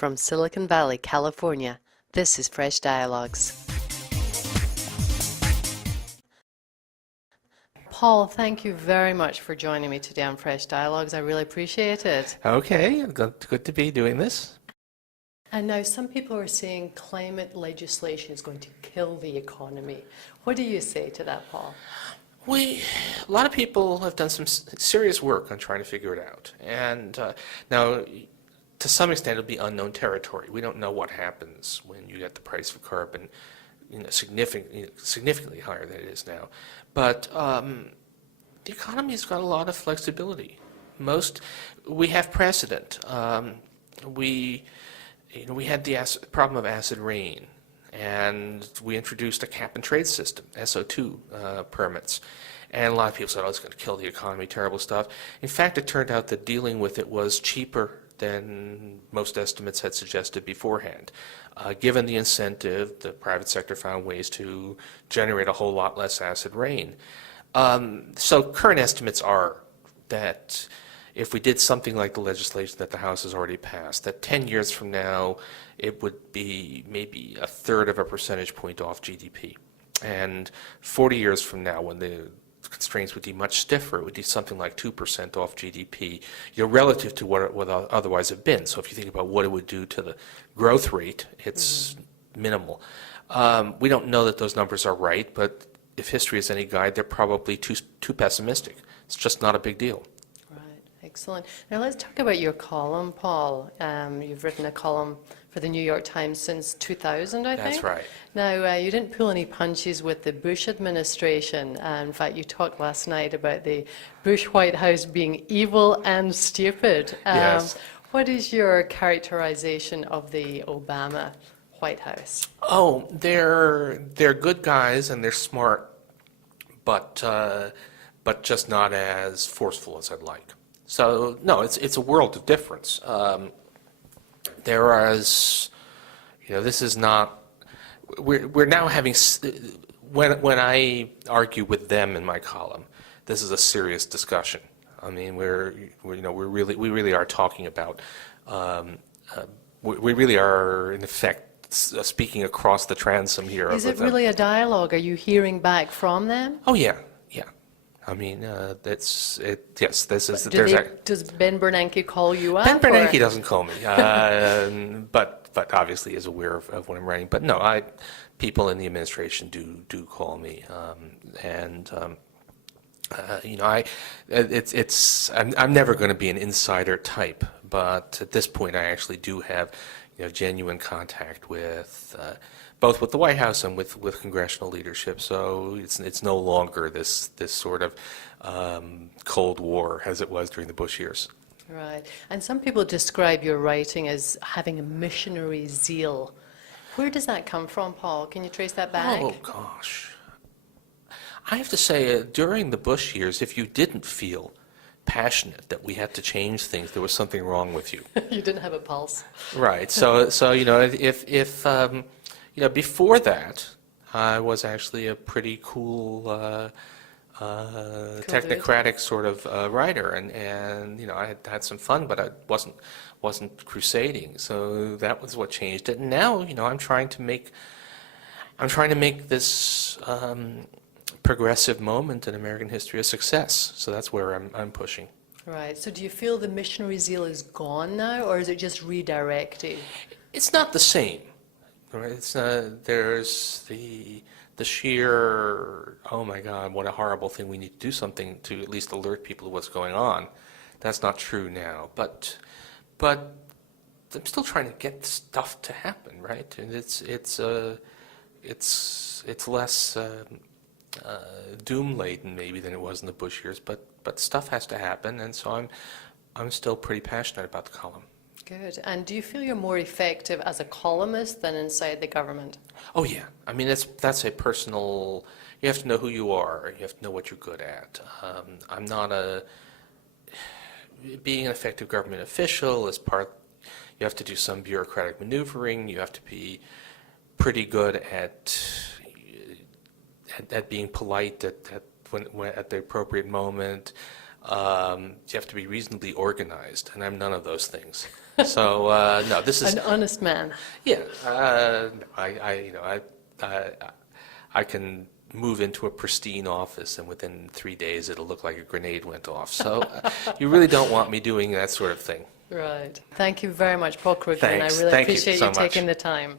From Silicon Valley, California, this is Fresh Dialogues. Paul, thank you very much for joining me today on Fresh Dialogues. I really appreciate it. Okay, good to be doing this. And now some people are saying climate legislation is going to kill the economy. What do you say to that, Paul? A lot of people have done some serious work on trying to figure it out. And now, to some extent, it'll be unknown territory. We don't know what happens when you get the price of carbon significantly higher than it is now. But the economy's got a lot of flexibility. We have precedent. We had the problem of acid rain, and we introduced a cap-and-trade system, SO2 permits. And a lot of people said, oh, it's going to kill the economy, terrible stuff. In fact, it turned out that dealing with it was cheaper than most estimates had suggested beforehand. Given the incentive, the private sector found ways to generate a whole lot less acid rain. So current estimates are that if we did something like the legislation that the House has already passed, that 10 years from now, it would be maybe a third of a percentage point off GDP. And 40 years from now, when the constraints would be much stiffer, it would be something like 2% off GDP, relative to what it would otherwise have been. So if you think about what it would do to the growth rate, it's minimal. We don't know that those numbers are right, but if history is any guide, they're probably too pessimistic. It's just not a big deal. Excellent. Now let's talk about your column, Paul. You've written a column for the New York Times since 2000, I think? That's right. Now, you didn't pull any punches with the Bush administration. In fact, you talked last night about the Bush White House being evil and stupid. Yes. What is your characterization of the Obama White House? Oh, they're good guys and they're smart, but just not as forceful as I'd like. So no, it's a world of difference. This is not. We're now having when I argue with them in my column, this is a serious discussion. I mean, we really are talking about. We really are in effect speaking across the transom here. Is it really a dialogue? Are you hearing back from them? Oh yeah. I mean, that's it. Yes, this is. Does Ben Bernanke call you up? Ben Bernanke doesn't call me, but obviously is aware of what I'm writing. But no, people in the administration do call me, I'm never going to be an insider type, but at this point, I actually do have, genuine contact with. Both with the White House and with congressional leadership, so it's no longer this sort of Cold War as it was during the Bush years. Right, and some people describe your writing as having a missionary zeal. Where does that come from, Paul? Can you trace that back? Oh gosh, I have to say, during the Bush years, if you didn't feel passionate that we had to change things, there was something wrong with you. You didn't have a pulse. Right. So if before that, I was actually a pretty cool technocratic sort of writer, and I had some fun, but I wasn't crusading. So that was what changed it. And now, I'm trying to make this progressive moment in American history a success. So that's where I'm pushing. Right. So do you feel the missionary zeal is gone now, or is it just redirected? It's not the same. Right? There's the sheer, oh my God, what a horrible thing, we need to do something to at least alert people to what's going on. That's not true now, but I'm still trying to get stuff to happen, right? And it's less doom laden maybe than it was in the Bush years, but stuff has to happen, and so I'm still pretty passionate about the column. Good. And do you feel you're more effective as a columnist than inside the government? Oh yeah. I mean, that's a personal. You have to know who you are. You have to know what you're good at. I'm not being an effective government official is part. You have to do some bureaucratic maneuvering. You have to be pretty good at being polite at the appropriate moment. You have to be reasonably organized, and I'm none of those things. So no, this is An honest man. yeah. I can move into a pristine office, and within 3 days it'll look like a grenade went off. So you really don't want me doing that sort of thing. Right. Thank you very much, Paul Krugman. Thanks. I really Thank you appreciate so you much. taking the time.